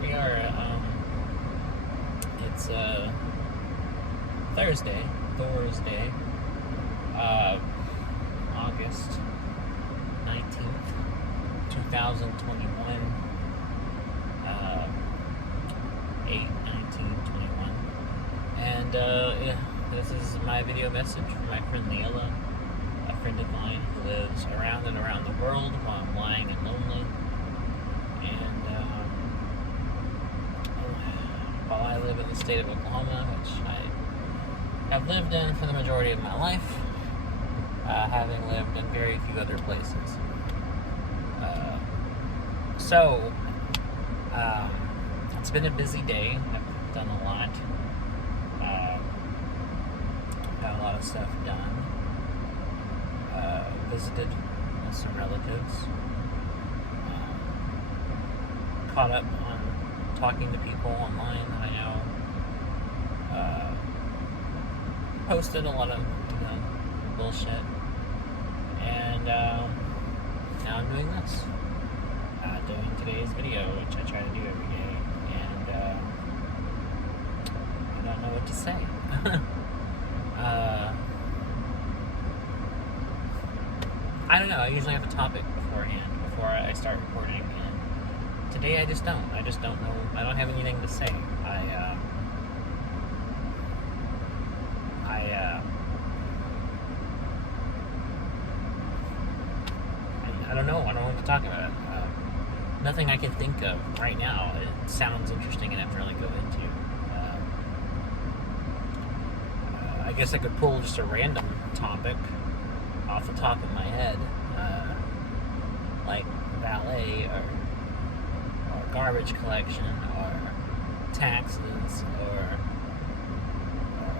here we are. It's Thursday, August 19th, 2021, 8/19/21. And yeah, this is my video message from my friend Lilla, a friend of mine who lives around and around the world while I'm lying and lonely. And while I live in the state of Oklahoma, which I have lived in for the majority of my life, having lived in very few other places. So, it's been a busy day. I've done a lot. Got a lot of stuff done. Visited with some relatives. Caught up on talking to people online that I know. Posted a lot of, bullshit. And now I'm doing this. Doing today's video, which I try to do every day. And I don't know what to say. I don't know. I usually have a topic beforehand, before I start recording. And today I just don't. I just don't know. I don't have anything to say. I don't know. I don't know what to talk about. Nothing I can think of right now. It sounds interesting enough to really go into. I guess I could pull just a random topic off the top of my head, like ballet or garbage collection or taxes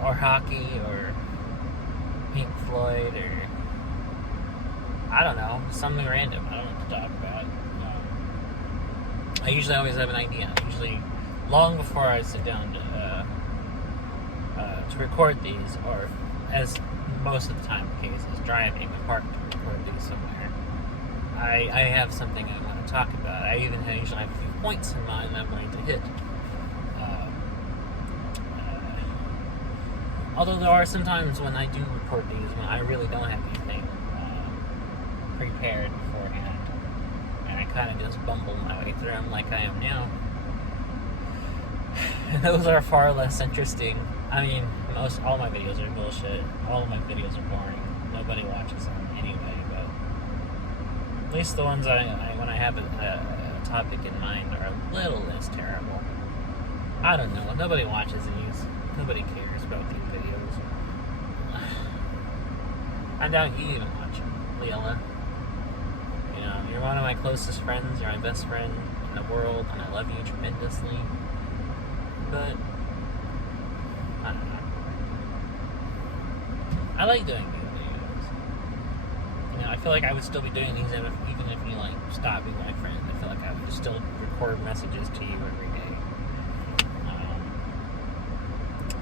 or hockey or Pink Floyd or I don't know, something random. I don't know what to talk about. I usually always have an idea. Usually, long before I sit down to record these, or as most of the time the case is driving and parked to record these somewhere, I have something I want to talk about. I even usually have a few points in mind that I'm going to hit. Although there are some times when I do record these when I really don't have anything prepared beforehand, and I kind of just bumble my way through them like I am now. And those are far less interesting. I mean, all my videos are bullshit. All of my videos are boring. Nobody watches them anyway, but at least the ones when I have a topic in mind are a little less terrible. I don't know. Nobody watches these. Nobody cares about these videos. I doubt you even watch them, Lilla. You're one of my closest friends. You're my best friend in the world, and I love you tremendously. But I don't know. I like doing these videos. I feel like I would still be doing these even if you stop being my friend. I feel like I would still record messages to you every day.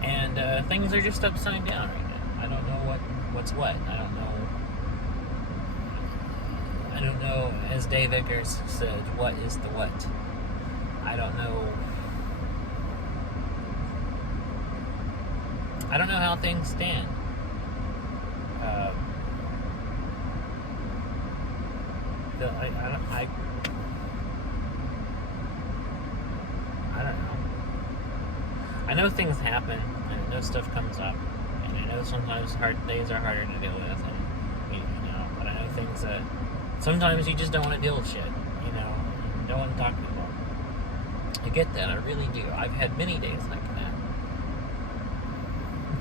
And things are just upside down right now. I don't know what's what. I don't know, as Dave Eggers said, what is the what? I don't know how things stand. I don't know. I know things happen, and I know stuff comes up, and I know sometimes hard days are harder to deal with, and but I know things that sometimes you just don't want to deal with shit, you don't want to talk to people. I get that, I really do. I've had many days like that.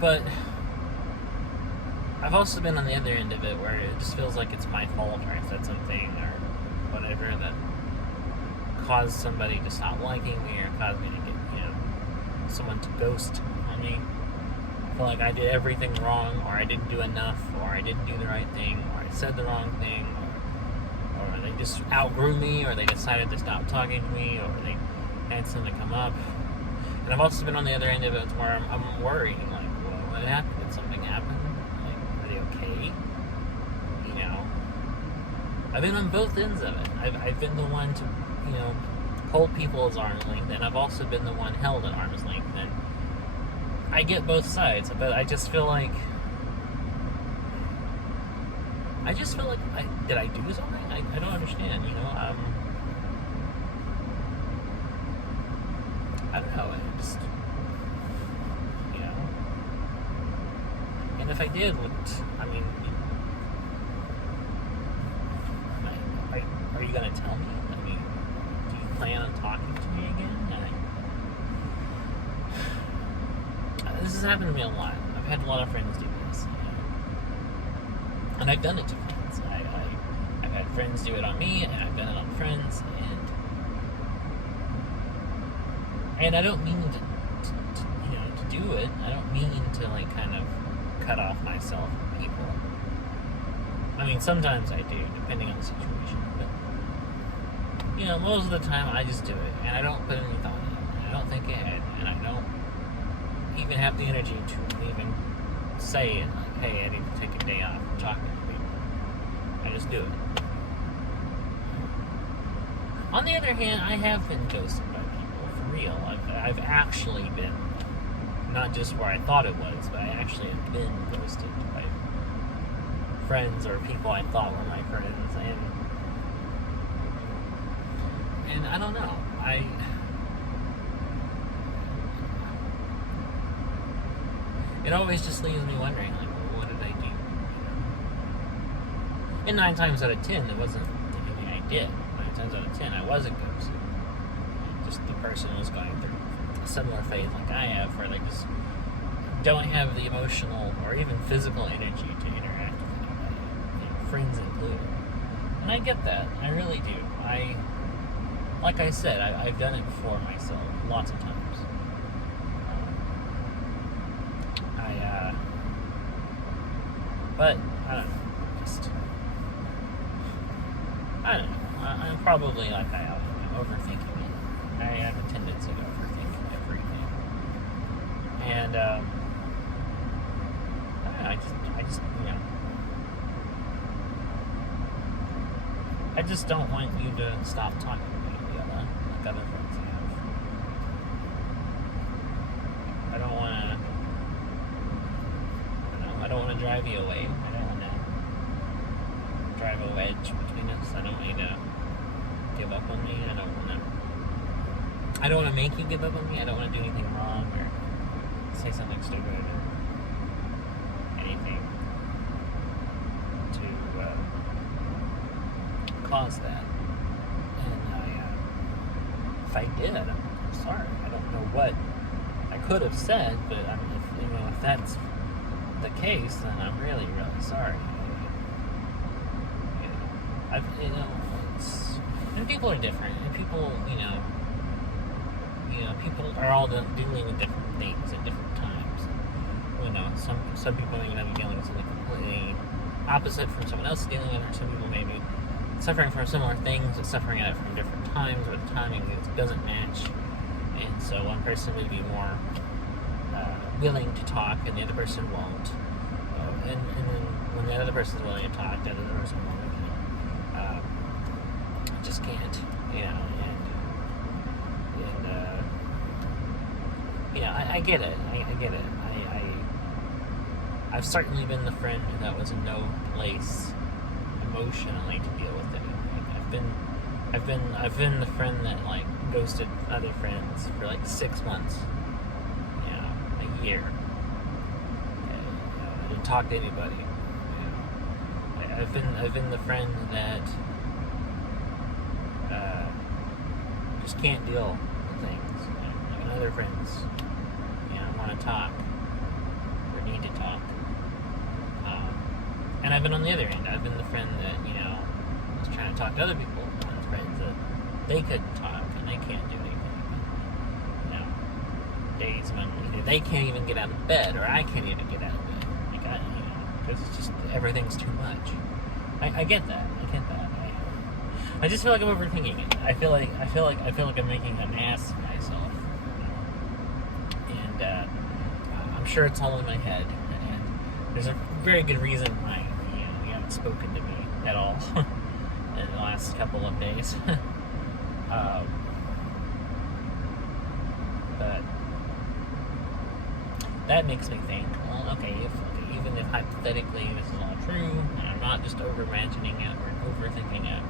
But I've also been on the other end of it where it just feels like it's my fault, or I said something or whatever that caused somebody to stop liking me or caused me to get, someone to ghost on me. I feel like I did everything wrong, or I didn't do enough, or I didn't do the right thing, or I said the wrong thing, or they just outgrew me, or they decided to stop talking to me, or they had something come up. And I've also been on the other end of it where I'm worried, what happened? Did something happen? Are they okay? I've been on both ends of it. I've been the one to, hold people as arm's length, and I've also been the one held at arm's length, and I get both sides, but I just feel like did I do something? I don't understand, I don't know, I just, and if I did, are you going to tell me? Do you plan on talking to me again? This has happened to me a lot. I've had a lot of friends do this. And I've done it to friends. I've had friends do it on me, and I've done it on friends, and I don't mean to do it. I don't mean to kind of cut off myself from people. Sometimes I do, depending on the situation. But most of the time I just do it, and I don't put any thought in it. I don't think ahead, and I don't even have the energy to even say it, hey, I need to take a day off from talking to people. I just do it. On the other hand, I have been ghosted by people, for real. I've actually been, not just where I thought it was, but I actually have been ghosted by friends or people I thought were my friends, and I don't know. It always just leaves me wondering, what did I do? And 9 times out of 10, it wasn't anything I did. 9 times out of 10, I wasn't ghosted. Just the person was going through a similar phase like I have, where they just don't have the emotional or even physical energy to interact with anybody, friends included. And I get that. I really do. Like I said, I've done it before myself, lots of times. But, I don't know, I don't know. I'm probably like I am, overthinking it. I have a tendency to overthink everything. And, I don't know, I just don't want you to stop talking to me like other friends have. I don't want to drive you away. I don't want to drive a wedge between us. I don't want you to give up on me. I don't want to make you give up on me. I don't want to do anything wrong or say something stupid or anything to cause that. And if I did, I'm sorry. I don't know what I could have said, but if that's the case, then I'm really, really sorry. And people are different, and people, people are all dealing with different things at different times. Some people may be dealing with something completely opposite from someone else dealing with it, or some people may be suffering from similar things, but suffering at it from different times, where the timing doesn't match. And so one person may be more willing to talk, and the other person won't. And then when the other person is willing to talk, the other person won't. Just can't, I get it. I get it. I've certainly been the friend that was in no place emotionally to deal with anything. I've been the friend that ghosted other friends for 6 months, a year. I didn't talk to anybody. I've been the friend that just can't deal with things. When other friends, want to talk or need to talk. And I've been on the other end. I've been the friend that was trying to talk to other people, friends that they couldn't talk and they can't do anything. Days when either they can't even get out of bed or I can't even get out of bed. Because it's just everything's too much. I get that. I just feel like I'm overthinking it. I feel like I'm making an ass of myself, and I'm sure it's all in my head. And there's a very good reason why you haven't spoken to me at all in the last couple of days. But that makes me think, well, okay, even if hypothetically this is all true, and I'm not just over-imagining it or overthinking it,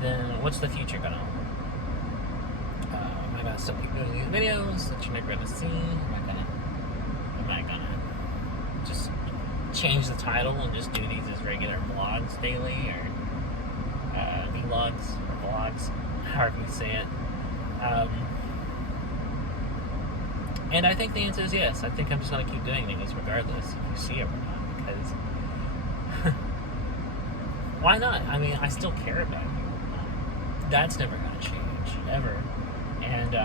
then what's the future gonna hold? Am I gonna still keep doing these videos that you're never gonna see? Am I gonna just change the title and just do these as regular vlogs daily, or vlogs, or vlogs, however you say it? And I think the answer is yes. I think I'm just going to keep doing these regardless if you see it or not, because why not? I mean, I still care about you. That's never going to change, ever. And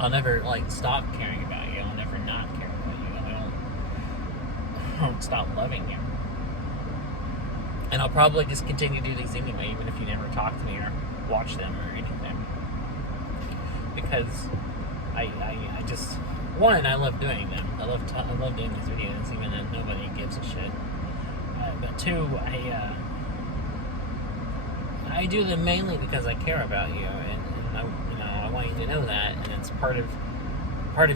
I'll never, stop caring about you. I'll never not care about you. I won't stop loving you. And I'll probably just continue to do these anyway, even if you never talk to me or watch them or anything. Because I just, one, I love doing them. I love doing these videos, even if nobody gives a shit. But two, I do them mainly because I care about you, and I want you to know that. And it's part of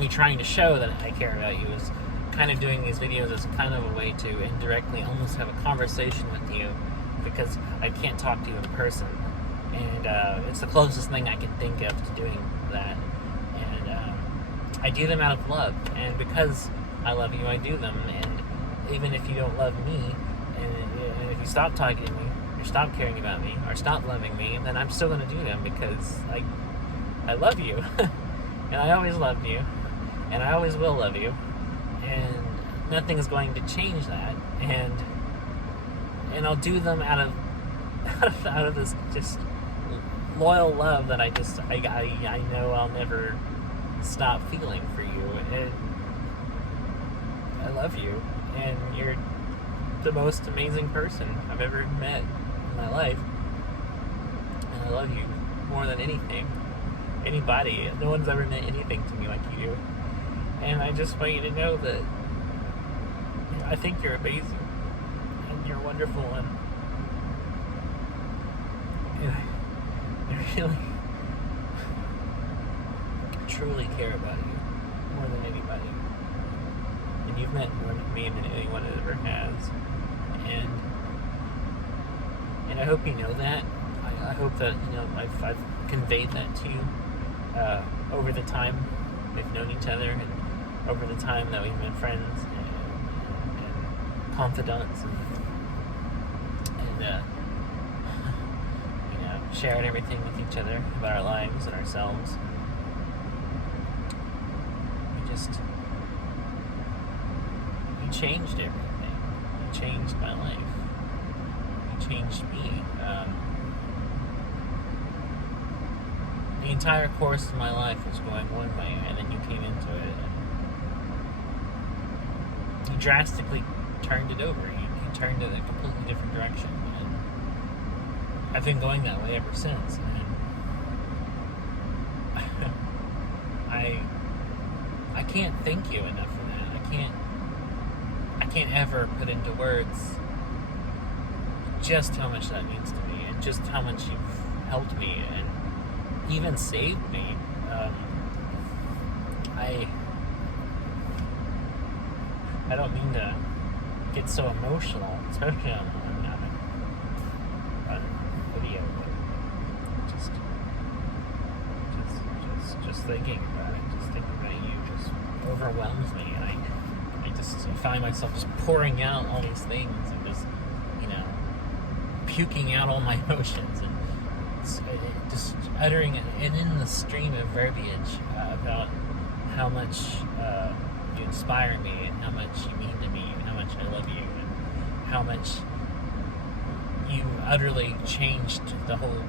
me trying to show that I care about you is kind of doing these videos as kind of a way to indirectly almost have a conversation with you, because I can't talk to you in person, and it's the closest thing I can think of to doing that. I do them out of love, and because I love you, I do them. And even if you don't love me, and if you stop talking to me, or stop caring about me, or stop loving me, then I'm still going to do them, because I love you. And I always loved you, and I always will love you, and nothing's going to change that. And I'll do them out of this just loyal love that I know I'll never stop feeling for you. And I love you, and you're the most amazing person I've ever met in my life, and I love you more than anybody. No one's ever meant anything to me like you do, and I just want you to know that I think you're amazing, and you're wonderful, and I really truly care about you more than anybody, and you've meant more to me than anyone ever has, and I hope you know that. I hope that I've conveyed that to you over the time we've known each other, and over the time that we've been friends and confidants, and shared everything with each other about our lives and ourselves. You changed everything. You changed my life. You changed me. The entire course of my life was going one way, and then you came into it, and you drastically turned it over. You turned it in a completely different direction, and I've been going that way ever since. And I can't thank you enough for that. I can't ever put into words just how much that means to me, and just how much you've helped me and even saved me. I don't mean to get so emotional, especially on a video, but just thinking about it, just thinking about you just overwhelms me, and I just find myself just pouring out all these things, and just puking out all my emotions, and just uttering it, and in the stream of verbiage about how much you inspire me, and how much you mean to me, and how much I love you, and how much you utterly changed the whole